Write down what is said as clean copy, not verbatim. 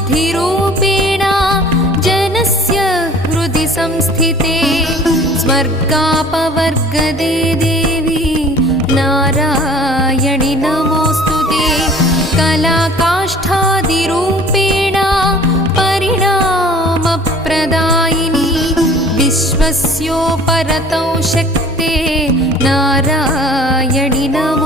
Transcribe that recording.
बुद्धिरूपेण जनस्य हृदि संस्थिते स्वर्गापवर्गदे देवी नारायणि नमोऽस्तुते कलाकाष्ठादिरूपेण परिणामप्रदायिनी विश्वस्योपरतौ शक्ते नारायणि नमोऽस्तुते